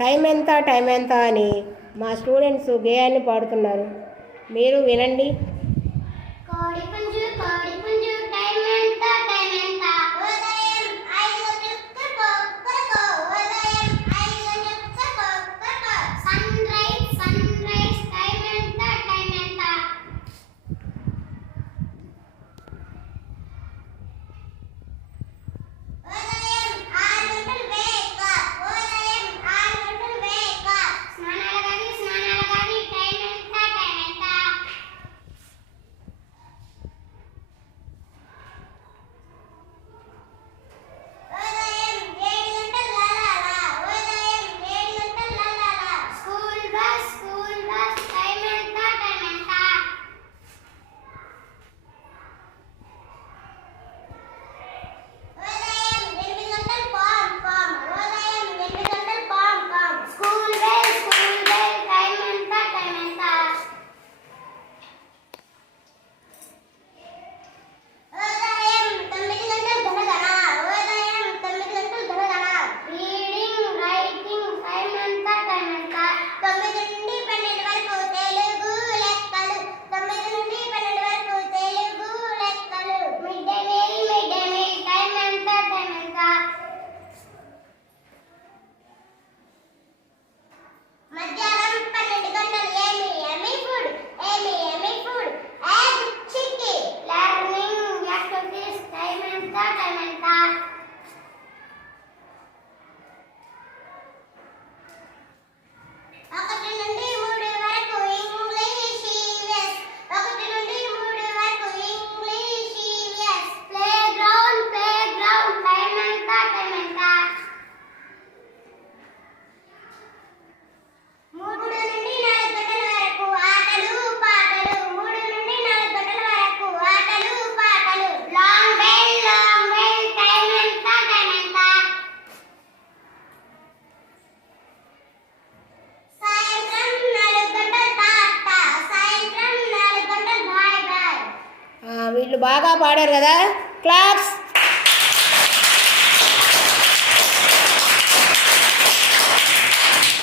Time ఎంత time ఎంత అని మా స్టూడెంట్స్ గేయాన్ని పాడుతున్నారు. మీరు వినండి. వీళ్ళు బాగా పాడారు కదా? క్లాప్స్.